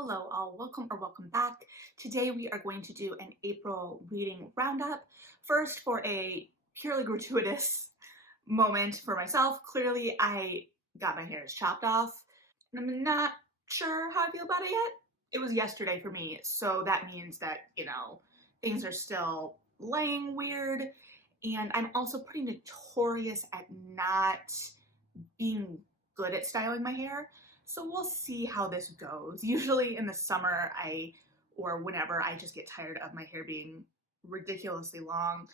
Hello all, welcome back. Today we are going to do an April reading roundup. First, for a purely gratuitous moment for myself, clearly I got my hairs chopped off. I'm not sure how I feel about it yet. It was yesterday for me, so that means that, things are still laying weird, and I'm also pretty notorious at not being good at styling my hair. So we'll see how this goes. Usually in the summer, or whenever I just get tired of my hair being ridiculously long,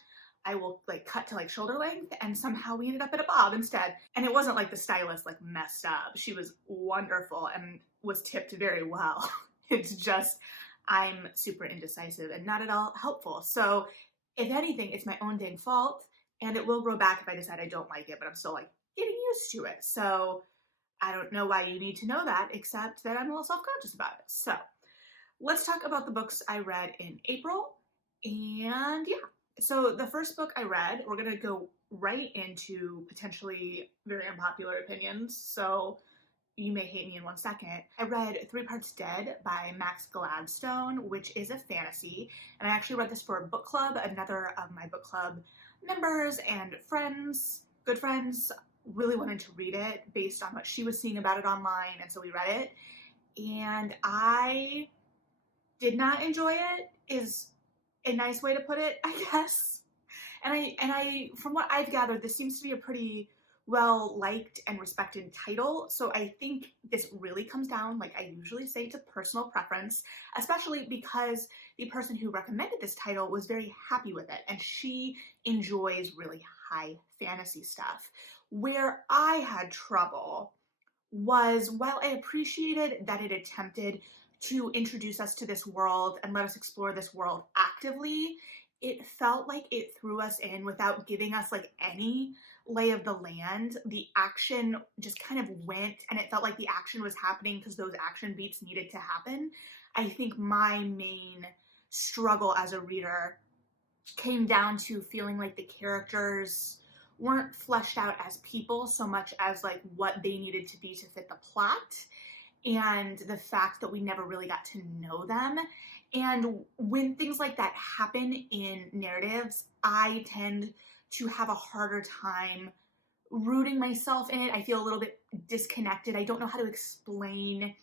I will cut to shoulder length, and somehow we ended up at a bob instead. And it wasn't like the stylist messed up. She was wonderful and was tipped very well. It's just, I'm super indecisive and not at all helpful. So if anything, it's my own dang fault, and it will grow back if I decide I don't like it, but I'm still getting used to it. So I don't know why you need to know that, except that I'm a little self-conscious about it. So let's talk about the books I read in April. And yeah, so the first book I read, we're going to go right into potentially very unpopular opinions. So you may hate me in 1 second. I read 3 Parts Dead by Max Gladstone, which is a fantasy. And I actually read this for a book club. Another of my book club members and friends, good friends, really wanted to read it based on what she was seeing about it online, and so we read it, and I did not enjoy it, is a nice way to put it, I guess. And I from what I've gathered, this seems to be a pretty well liked and respected title, so I think this really comes down, like I usually say, to personal preference, especially because the person who recommended this title was very happy with it, and she enjoys really high fantasy stuff. Where I had trouble was, while I appreciated that it attempted to introduce us to this world and let us explore this world actively, it felt like it threw us in without giving us any lay of the land. The action just kind of went, and it felt like the action was happening because those action beats needed to happen. I think my main struggle as a reader came down to feeling like the characters weren't fleshed out as people so much as what they needed to be to fit the plot, and the fact that we never really got to know them. And when things like that happen in narratives, I tend to have a harder time rooting myself in it. I feel a little bit disconnected. I don't know how to explain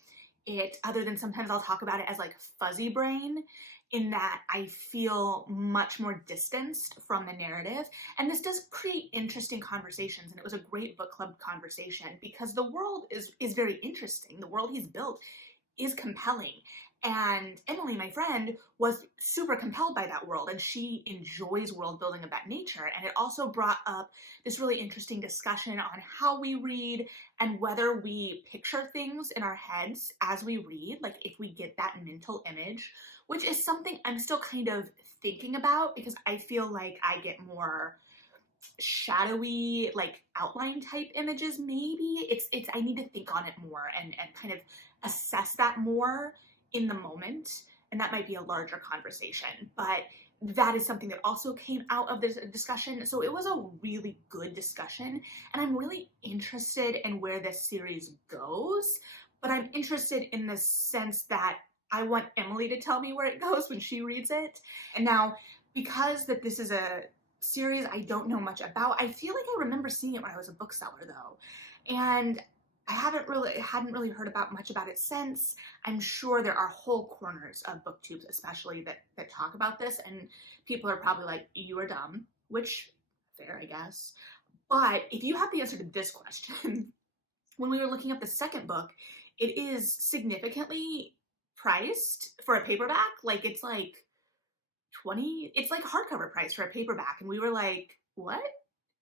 it other than sometimes I'll talk about it as fuzzy brain, in that I feel much more distanced from the narrative. And this does create interesting conversations, and it was a great book club conversation because the world is very interesting. The world he's built is compelling. And Emily, my friend, was super compelled by that world, and she enjoys world building of that nature. And it also brought up this really interesting discussion on how we read and whether we picture things in our heads as we read, if we get that mental image, which is something I'm still kind of thinking about because I feel like I get more shadowy, outline type images. Maybe it's I need to think on it more and kind of assess that more in the moment, and that might be a larger conversation, but that is something that also came out of this discussion. So it was a really good discussion, and I'm really interested in where this series goes, but I'm interested in the sense that I want Emily to tell me where it goes when she reads it. And now, because that this is a series I don't know much about, I feel like I remember seeing it when I was a bookseller though, and I hadn't really heard much about it since. I'm sure there are whole corners of booktubes especially that talk about this, and people are probably like, you are dumb, which fair, I guess. But if you have the answer to this question, when we were looking up the second book, it is significantly priced for a paperback. It's 20, it's hardcover price for a paperback, and we were like, what?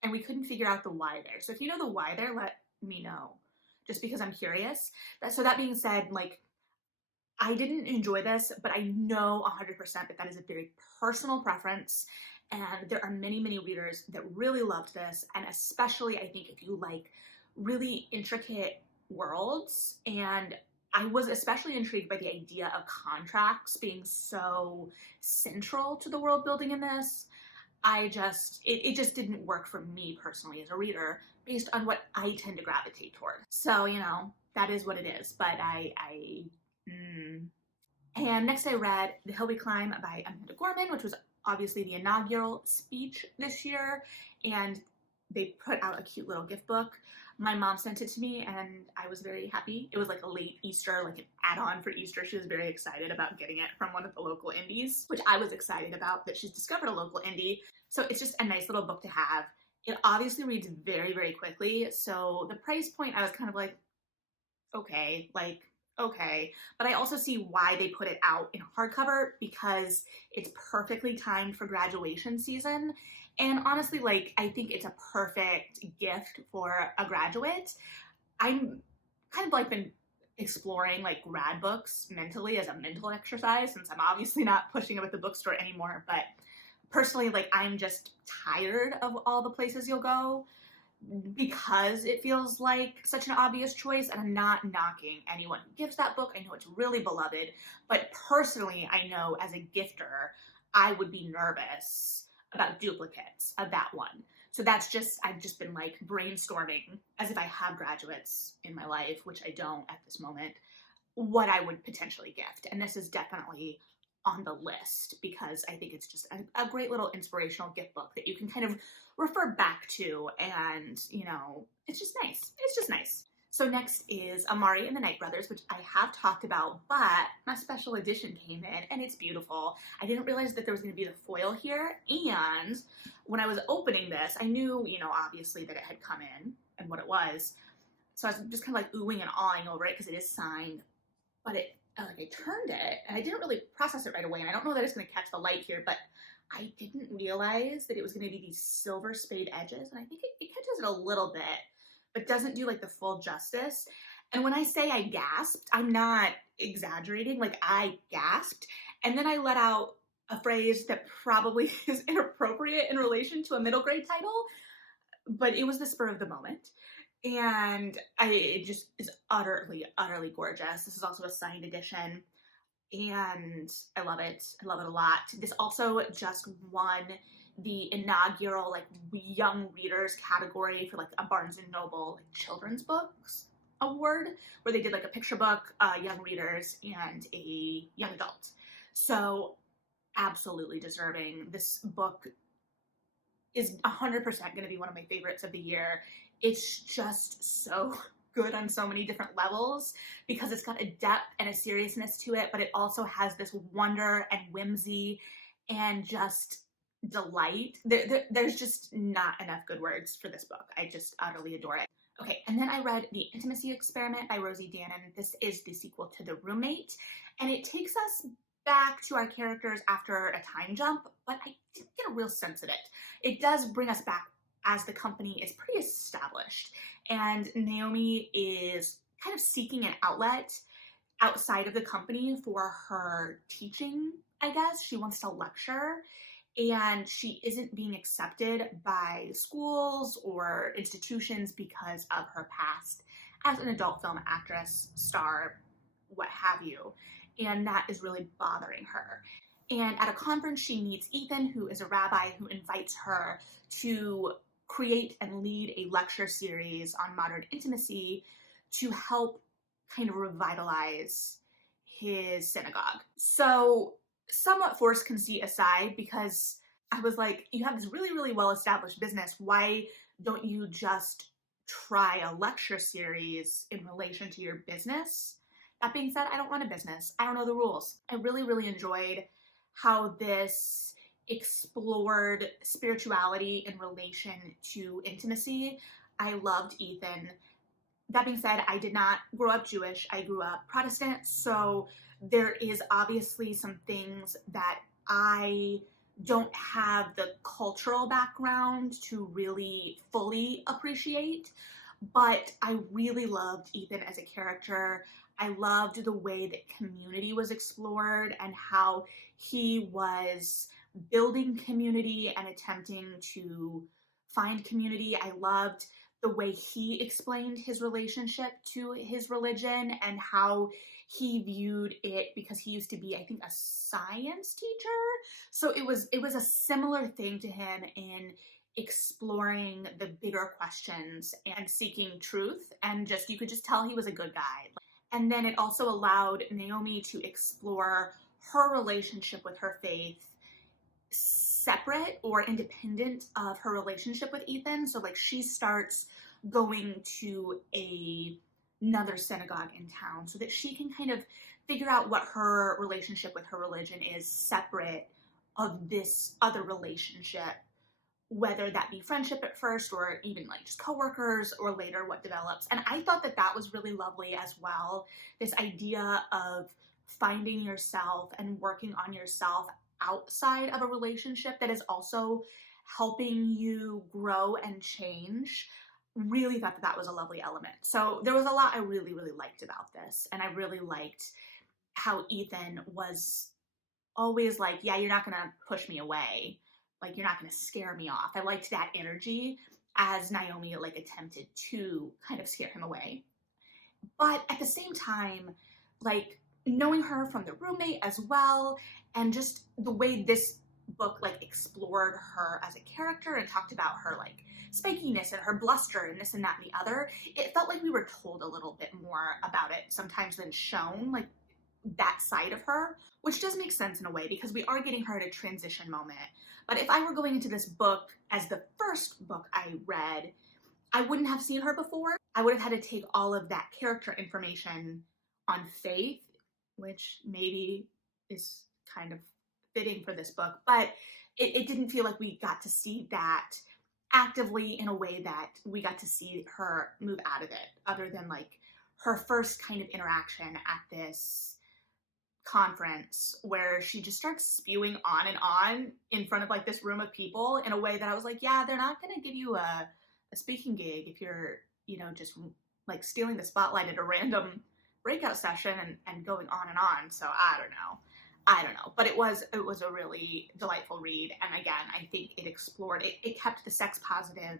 And we couldn't figure out the why there. So if you know the why there, let me know, just because I'm curious. So that being said, I didn't enjoy this, but I know 100% that is a very personal preference, and there are many, many readers that really loved this, and especially I think if you like really intricate worlds. And I was especially intrigued by the idea of contracts being so central to the world building in this. It just didn't work for me personally as a reader based on what I tend to gravitate toward. So, that is what it is. But And next I read The Hilby Climb by Amanda Gorman, which was obviously the inaugural speech this year, and they put out a cute little gift book. My mom sent it to me and I was very happy. It was like a late Easter, like an add-on for Easter. She was very excited about getting it from one of the local indies, which I was excited about that she's discovered a local indie. So it's just a nice little book to have. It obviously reads very, very quickly. So the price point, I was kind of like, okay, but I also see why they put it out in hardcover, because it's perfectly timed for graduation season. And honestly, like, I think it's a perfect gift for a graduate. I'm kind of like been exploring like grad books mentally as a mental exercise, since I'm obviously not pushing it at the bookstore anymore. But personally, like, I'm just tired of all the places you'll go, because it feels like such an obvious choice. And I'm not knocking anyone who gives that book. I know it's really beloved, but personally, I know as a gifter, I would be nervous about duplicates of that one. So that's just, I've just been like brainstorming, as if I have graduates in my life, which I don't at this moment, what I would potentially gift. And this is definitely on the list, because I think it's just a great little inspirational gift book that you can kind of refer back to, and, you know, it's just nice. It's just nice. So next is Amari and the Night Brothers, which I have talked about, but my special edition came in and it's beautiful. I didn't realize that there was going to be the foil here, and when I was opening this, I knew, you know, obviously that it had come in and what it was. So I was just kind of like oohing and awing over it because it is signed, but it, like, I turned it and I didn't really process it right away, and I don't know that it's going to catch the light here, but I didn't realize that it was going to be these silver spade edges, and I think it catches it a little bit, but doesn't do like the full justice. And when I say I gasped, I'm not exaggerating. Like, I gasped, and then I let out a phrase that probably is inappropriate in relation to a middle grade title, but it was the spur of the moment. And it just is utterly, utterly gorgeous. This is also a signed edition, and I love it. I love it a lot. This also just won the inaugural like young readers category for like a Barnes and Noble like, children's books award, where they did like a picture book, young readers, and a young adult. So absolutely deserving. This book is 100% going to be one of my favorites of the year. It's just so good on so many different levels, because it's got a depth and a seriousness to it, but it also has this wonder and whimsy and just delight. There's just not enough good words for this book. I just utterly adore it. Okay, and then I read The Intimacy Experiment by Rosie Danan. This is the sequel to The Roommate, and it takes us back to our characters after a time jump, but I didn't get a real sense of it. It does bring us back as the company is pretty established, and Naomi is kind of seeking an outlet outside of the company for her teaching, I guess. She wants to lecture, and she isn't being accepted by schools or institutions because of her past as an adult film actress, star, what have you. And that is really bothering her. And at a conference, she meets Ethan, who is a rabbi who invites her to create and lead a lecture series on modern intimacy to help kind of revitalize his synagogue. So, somewhat forced conceit aside, because I was like, you have this really, really well-established business. Why don't you just try a lecture series in relation to your business? That being said, I don't run a business. I don't know the rules. I really, really enjoyed how this explored spirituality in relation to intimacy. I loved Ethan. That being said, I did not grow up Jewish. I grew up Protestant. So there is obviously some things that I don't have the cultural background to really fully appreciate. But I really loved Ethan as a character. I loved the way that community was explored and how he was building community and attempting to find community. I loved the way he explained his relationship to his religion and how he viewed it, because he used to be, I think, a science teacher. So it was a similar thing to him in exploring the bigger questions and seeking truth, and just, you could just tell he was a good guy. And then it also allowed Naomi to explore her relationship with her faith separate or independent of her relationship with Ethan. So like she starts going to another synagogue in town so that she can kind of figure out what her relationship with her religion is separate of this other relationship, whether that be friendship at first or even like just coworkers or later what develops. And I thought that that was really lovely as well. This idea of finding yourself and working on yourself outside of a relationship that is also helping you grow and change. Really thought that that was a lovely element. So there was a lot I really, really liked about this. And I really liked how Ethan was always like, yeah, you're not going to push me away. Like, you're not going to scare me off. I liked that energy as Naomi like attempted to kind of scare him away. But at the same time, like knowing her from the roommate as well, and just the way this book like explored her as a character and talked about her like spikiness and her bluster and this and that and the other, it felt like we were told a little bit more about it sometimes than shown, like that side of her, which does make sense in a way because we are getting her at a transition moment. But if I were going into this book as the first book I read, I wouldn't have seen her before. I would have had to take all of that character information on faith, which maybe is kind of fitting for this book, but it didn't feel like we got to see that actively in a way that we got to see her move out of it, other than like her first kind of interaction at this conference where she just starts spewing on and on in front of like this room of people in a way that I was like, yeah, they're not going to give you a speaking gig if you're, you know, just like stealing the spotlight at a random breakout session and going on and on. So I don't know, but it was a really delightful read. And again, I think it explored, it kept the sex positive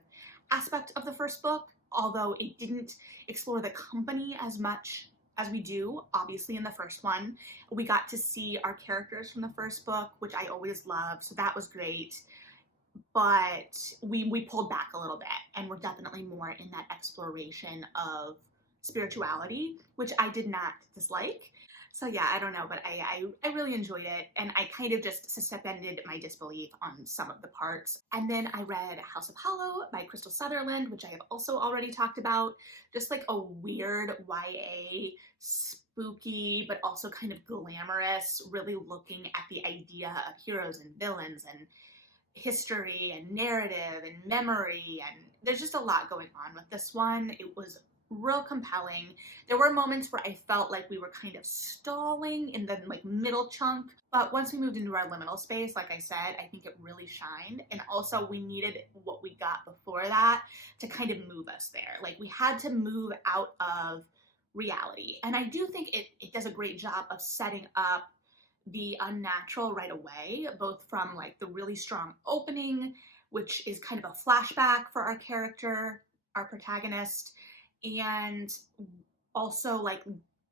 aspect of the first book, although it didn't explore the company as much as we do, obviously, in the first one. We got to see our characters from the first book, which I always love, so that was great. But we pulled back a little bit, and we're definitely more in that exploration of spirituality, which I did not dislike. So yeah, I don't know, but I really enjoyed it, and I kind of just suspended my disbelief on some of the parts. And then I read House of Hollow by Crystal Sutherland, which I have also already talked about. Just like a weird YA, spooky, but also kind of glamorous, really looking at the idea of heroes and villains and history and narrative and memory, and there's just a lot going on with this one. It was real compelling. There were moments where I felt like we were kind of stalling in the like middle chunk, but once we moved into our liminal space, like I said, I think it really shined. And also we needed what we got before that to kind of move us there. Like we had to move out of reality. And I do think it does a great job of setting up the unnatural right away, both from like the really strong opening, which is kind of a flashback for our character, our protagonist, and also like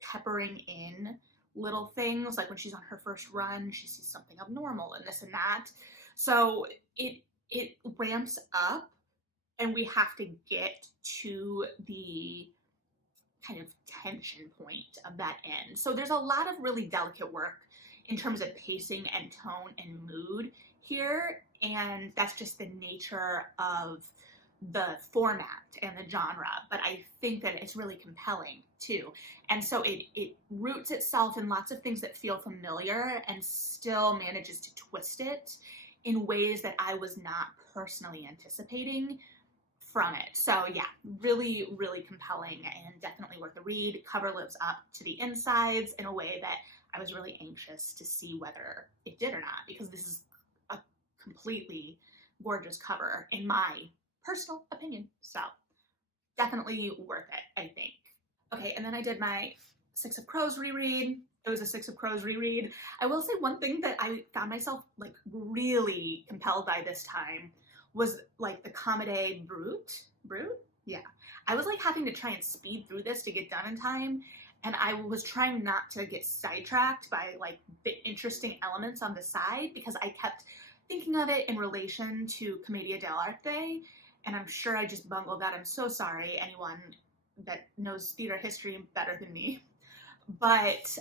peppering in little things like when she's on her first run, she sees something abnormal and this and that. So it ramps up and we have to get to the kind of tension point of that end. So there's a lot of really delicate work in terms of pacing and tone and mood here, and that's just the nature of the format and the genre, but I think that it's really compelling too. And so it roots itself in lots of things that feel familiar and still manages to twist it in ways that I was not personally anticipating from it. So yeah, really, really compelling and definitely worth a read. Cover lives up to the insides in a way that I was really anxious to see whether it did or not, because this is a completely gorgeous cover in my personal opinion. So definitely worth it, I think. Okay, and then I did my Six of Crows reread. It was a Six of Crows reread. I will say one thing that I found myself like really compelled by this time was like the Comedy Brute? Yeah. I was like having to try and speed through this to get done in time, and I was trying not to get sidetracked by like the interesting elements on the side because I kept thinking of it in relation to Commedia dell'arte, and I'm sure I just bungled that. I'm so sorry, anyone that knows theater history better than me. but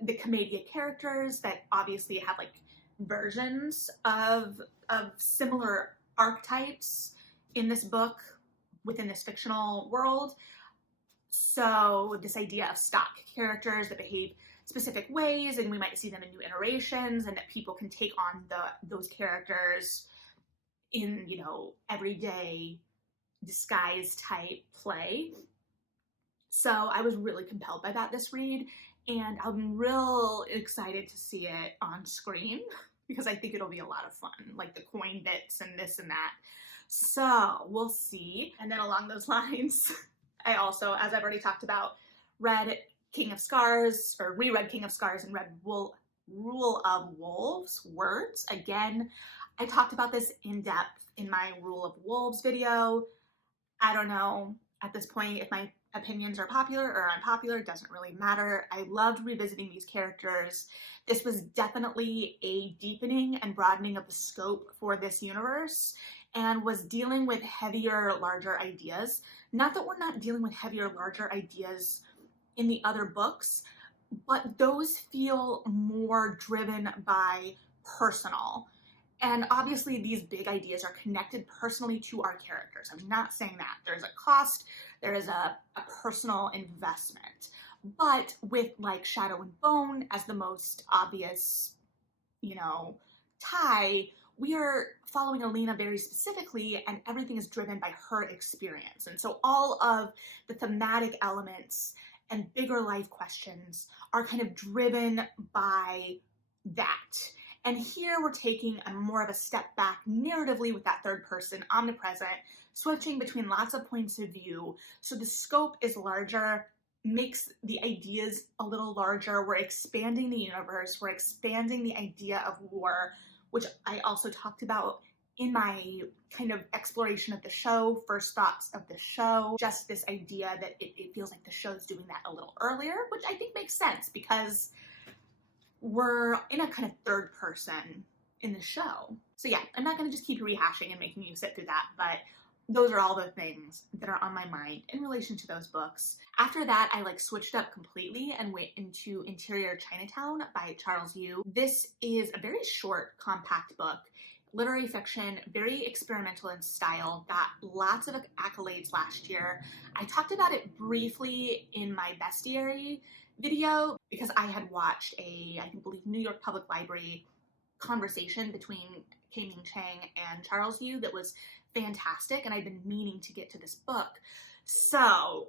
the commedia characters that obviously have like versions of similar archetypes in this book within this fictional world. So this idea of stock characters that behave specific ways, and we might see them in new iterations, and that people can take on those characters in, you know, everyday disguise type play. So I was really compelled by that this read, and I'm real excited to see it on screen because I think it'll be a lot of fun, like the coin bits and this and that. So we'll see. And then along those lines, I also, as I've already talked about, reread King of Scars and read Rule of Wolves Words. Again, I talked about this in depth in my Rule of Wolves video. I don't know at this point if my opinions are popular or unpopular, it doesn't really matter. I loved revisiting these characters. This was definitely a deepening and broadening of the scope for this universe, and was dealing with heavier, larger ideas. Not that we're not dealing with heavier, larger ideas in the other books, but those feel more driven by personal. And obviously these big ideas are connected personally to our characters. I'm not saying that. There's a cost, there is a personal investment. But with like Shadow and Bone as the most obvious, you know, tie, we are following Alina very specifically, and everything is driven by her experience. And so all of the thematic elements and bigger life questions are kind of driven by that. And here we're taking a more of a step back narratively with that third person, omnipresent, switching between lots of points of view. So the scope is larger, makes the ideas a little larger. We're expanding the universe. We're expanding the idea of war, which I also talked about in my kind of exploration of the show, first thoughts of the show. Just this idea that it feels like the show's doing that a little earlier, which I think makes sense because we're in a kind of third person in the show. So yeah, I'm not going to just keep rehashing and making you sit through that, but those are all the things that are on my mind in relation to those books. After that, I like switched up completely and went into Interior Chinatown by Charles Yu. This is a very short, compact book, literary fiction, very experimental in style, got lots of accolades last year. I talked about it briefly in my bestiary video because I had watched I believe New York Public Library conversation between Ming Chang and Charles Yu that was fantastic, and I've been meaning to get to this book. So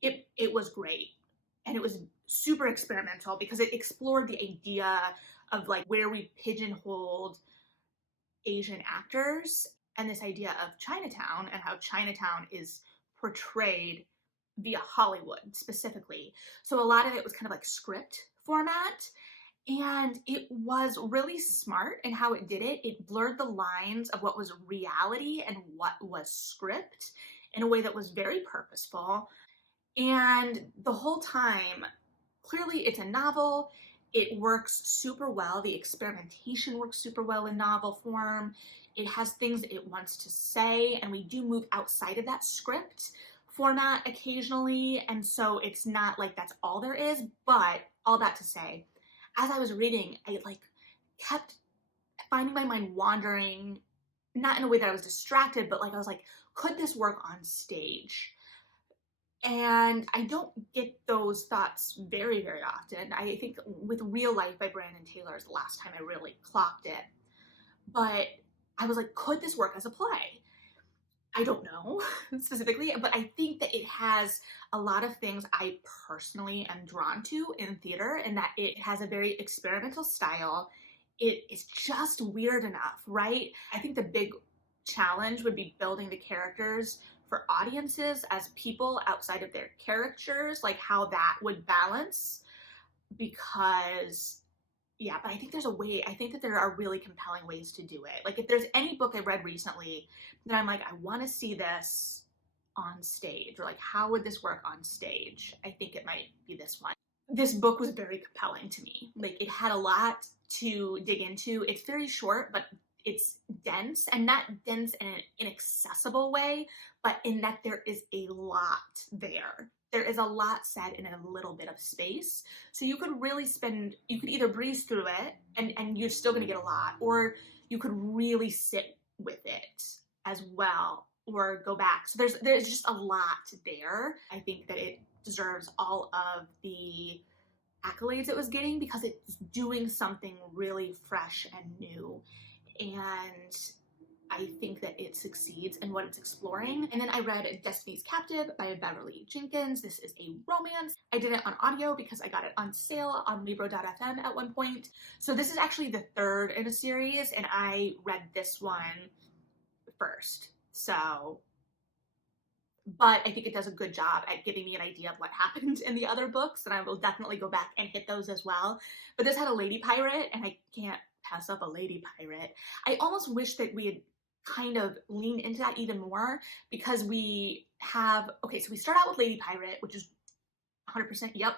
it was great, and it was super experimental because it explored the idea of like where we pigeonholed Asian actors and this idea of Chinatown and how Chinatown is portrayed via Hollywood specifically. So a lot of it was kind of like script format, and it was really smart in how it did it. It blurred the lines of what was reality and what was script in a way that was very purposeful. And the whole time, clearly it's a novel. It works super well. The experimentation works super well in novel form. It has things that it wants to say, and we do move outside of that script format occasionally, and so it's not like that's all there is. But all that to say, as I was reading, I like kept finding my mind wandering, not in a way that I was distracted, but like I was like, could this work on stage? And I don't get those thoughts very, very often. I think with Real Life by Brandon Taylor is the last time I really clocked it. But I was like, could this work as a play? I don't know specifically, but I think that it has a lot of things I personally am drawn to in theater, and that it has a very experimental style. It is just weird enough, right? I think the big challenge would be building the characters for audiences as people outside of their caricatures, like how that would balance, because yeah, but I think there's a way, I think that there are really compelling ways to do it. Like if there's any book I read recently that I'm like, I want to see this on stage, or like, how would this work on stage? I think it might be this one. This book was very compelling to me. Like it had a lot to dig into. It's very short, but it's dense, and not dense in an inaccessible way, but in that there is a lot there. there is a lot said in a little bit of space. So you could really you could either breeze through it and you're still gonna get a lot, or you could really sit with it as well, or go back. So there's just a lot there. I think that it deserves all of the accolades it was getting because it's doing something really fresh and new. And I think that it succeeds in what it's exploring. And then I read Destiny's Captive by Beverly Jenkins. This is a romance. I did it on audio because I got it on sale on Libro.fm at one point. So this is actually the third in a series, and I read this one first. So, but I think it does a good job at giving me an idea of what happened in the other books, and I will definitely go back and hit those as well. But this had a lady pirate, and I can't pass up a lady pirate. I almost wish that we had kind of leaned into that even more, because we have, okay, so we start out with Lady Pirate, which is 100% yep,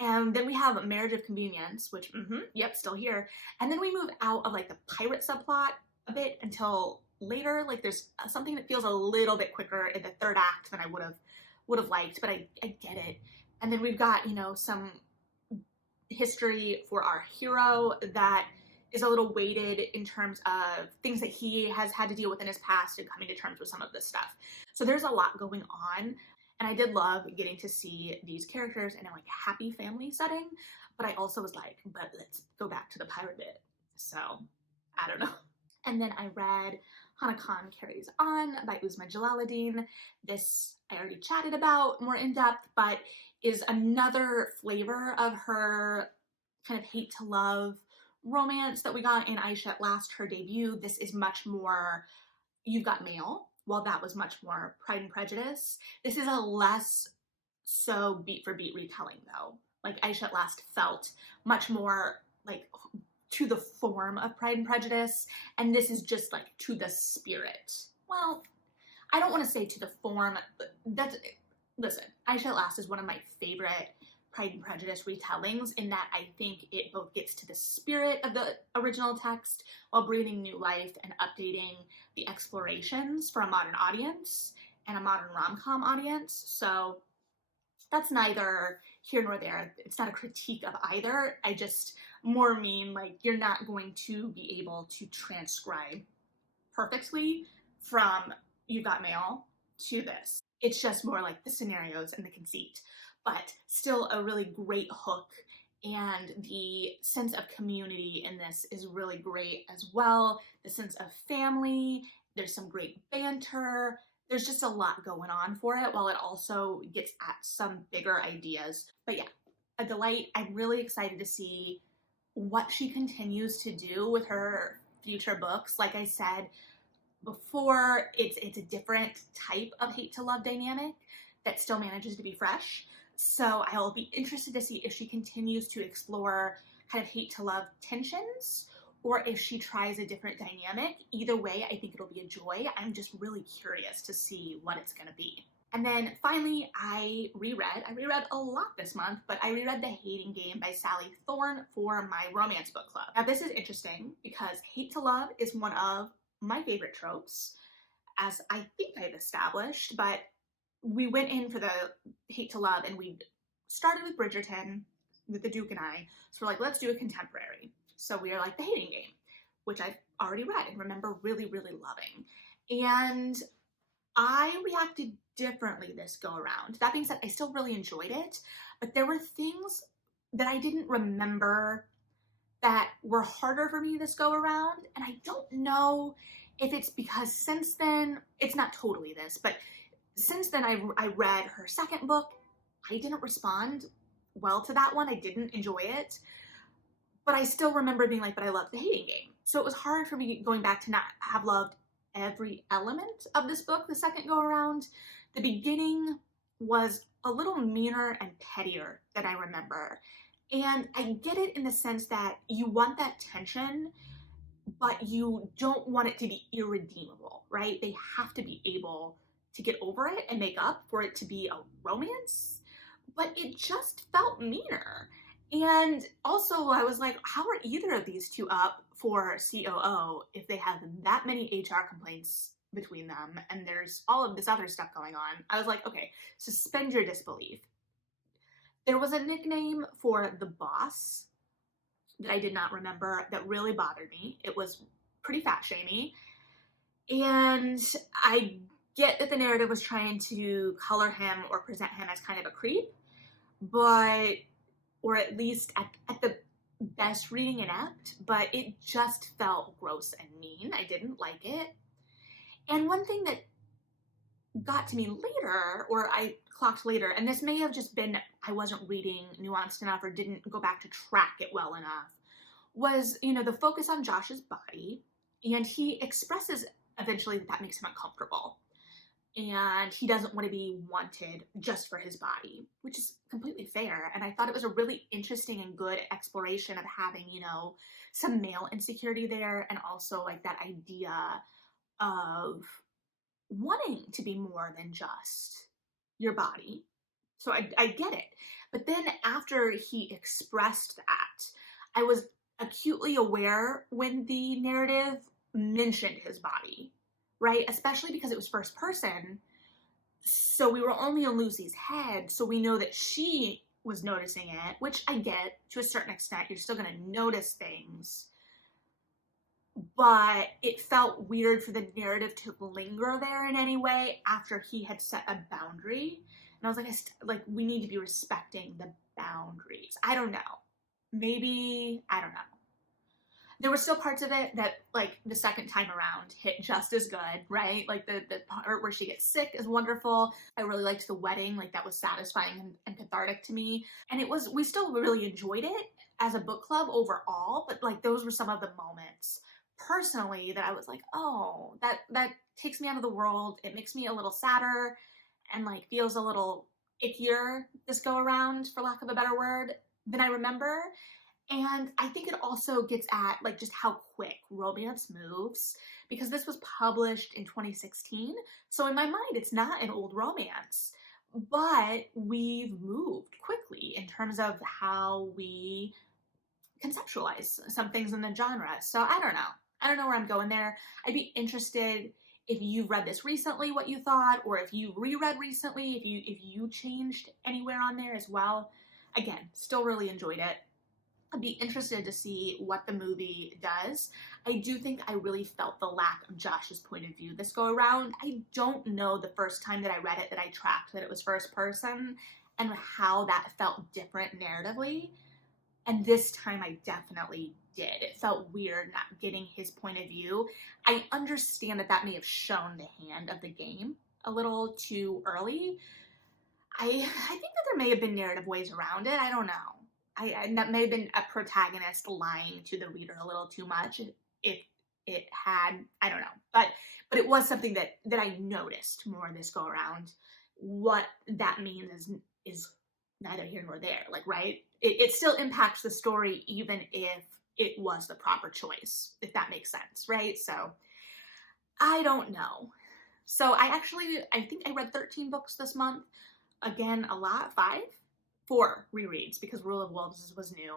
and then we have Marriage of Convenience, which yep, still here, and then we move out of like the pirate subplot a bit until later. Like there's something that feels a little bit quicker in the third act than I would have liked, but I get it. And then we've got, you know, some history for our hero that is a little weighted in terms of things that he has had to deal with in his past and coming to terms with some of this stuff. So there's a lot going on, and I did love getting to see these characters in a like happy family setting, but I also was like, but let's go back to the pirate bit. So I don't know. And then I read Hanukkah Carries On by Uzma Jalaluddin. This I already chatted about more in depth, but is another flavor of her kind of hate to love romance that we got in Aisha at Last, her debut. This is much more You've Got Mail, while that was much more Pride and Prejudice. This is a less so beat for beat retelling though. Like Aisha at Last felt much more like to the form of Pride and Prejudice, and this is just like to the spirit. Well, I don't want to say to the form, listen, Aisha at Last is one of my favorite Pride and Prejudice retellings, in that I think it both gets to the spirit of the original text while breathing new life and updating the explorations for a modern audience and a modern rom-com audience. So that's neither here nor there. It's not a critique of either. I just more mean like you're not going to be able to transcribe perfectly from You've Got Mail to this. It's just more like the scenarios and the conceit, but still a really great hook, and the sense of community in this is really great as well. The sense of family, there's some great banter, there's just a lot going on for it, while it also gets at some bigger ideas. But yeah, a delight. I'm really excited to see what she continues to do with her future books. Like I said before, it's a different type of hate to love dynamic that still manages to be fresh. So I'll be interested to see if she continues to explore kind of hate to love tensions, or if she tries a different dynamic. Either way, I think it'll be a joy. I'm just really curious to see what it's gonna be. And then finally, I reread a lot this month, but I reread The Hating Game by Sally Thorne for my romance book club. Now this is interesting because hate to love is one of my favorite tropes, as I think I've established, but we went in for the hate to love and we started with Bridgerton with the Duke and I. So we're like, let's do a contemporary. So we are like The Hating Game, which I've already read and remember really, really loving. And I reacted differently this go around. That being said, I still really enjoyed it, but there were things that I didn't remember that were harder for me this go around. And I don't know if it's because since then, it's not totally this, but since then I read her second book. I didn't respond well to that one. I didn't enjoy it, but I still remember being like, but I love The Hating Game. So it was hard for me going back to not have loved every element of this book the second go around. The beginning was a little meaner and pettier than I remember. And I get it in the sense that you want that tension, but you don't want it to be irredeemable, right? They have to be able to get over it and make up for it to be a romance, but it just felt meaner. And also I was like, how are either of these two up for COO if they have that many HR complaints between them, and there's all of this other stuff going on. I was like, okay, suspend your disbelief. There was a nickname for the boss that I did not remember that really bothered me. It was pretty fat shamey. And I get that the narrative was trying to color him or present him as kind of a creep, but, or at least at the best reading inept, but it just felt gross and mean. I didn't like it. And one thing that got to me later, or I clocked later, and this may have just been I wasn't reading nuanced enough or didn't go back to track it well enough, was, you know, the focus on Josh's body, and he expresses eventually that makes him uncomfortable. And he doesn't want to be wanted just for his body, which is completely fair. And I thought it was a really interesting and good exploration of having, you know, some male insecurity there, and also like that idea of wanting to be more than just your body. So I get it. But then after he expressed that, I was acutely aware when the narrative mentioned his body, right? Especially because it was first person. So we were only on Lucy's head. So we know that she was noticing it, which I get to a certain extent. You're still going to notice things. But it felt weird for the narrative to linger there in any way after he had set a boundary. And I was like, we need to be respecting the boundaries. I don't know. Maybe, I don't know. There were still parts of it that, like, the second time around hit just as good, right? Like, the part where she gets sick is wonderful. I really liked the wedding. Like, that was satisfying and cathartic to me. And we still really enjoyed it as a book club overall, but, like, those were some of the moments personally that I was like, oh, that takes me out of the world. It makes me a little sadder and, like, feels a little ickier this go around, for lack of a better word, than I remember. And I think it also gets at, like, just how quick romance moves, because this was published in 2016. So in my mind, it's not an old romance, but we've moved quickly in terms of how we conceptualize some things in the genre. So I don't know where I'm going there. I'd be interested if you've read this recently, what you thought, or if you reread recently, if you changed anywhere on there as well. Again, still really enjoyed it. I'd be interested to see what the movie does. I do think I really felt the lack of Josh's point of view this go around. I don't know the first time that I read it that I tracked that it was first person and how that felt different narratively. And this time I definitely did. It felt weird not getting his point of view. I understand that may have shown the hand of the game a little too early. I think that there may have been narrative ways around it. I don't know. And that may have been a protagonist lying to the reader a little too much if it had, I don't know. But it was something that I noticed more this go around. What that means is neither here nor there, like, right? It still impacts the story even if it was the proper choice, if that makes sense, right? So I don't know. So I think I read 13 books this month. Again, a lot, 4 rereads, because Rule of Wolves was new,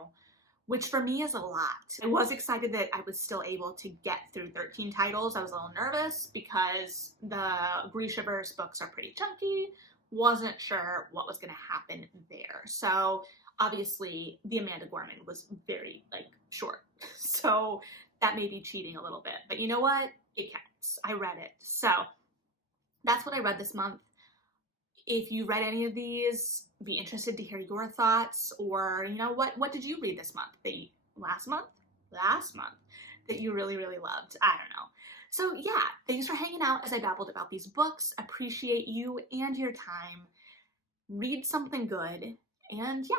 which for me is a lot. I was excited that I was still able to get through 13 titles. I was a little nervous because the Grishaverse books are pretty chunky. Wasn't sure what was going to happen there. So obviously the Amanda Gorman was very, like, short. So that may be cheating a little bit, but you know what? It counts. I read it. So that's what I read this month. If you read any of these, be interested to hear your thoughts, or, you know, what did you read this month? Last month that you really, really loved? I don't know. So yeah, thanks for hanging out as I babbled about these books. Appreciate you and your time. Read something good, and yeah,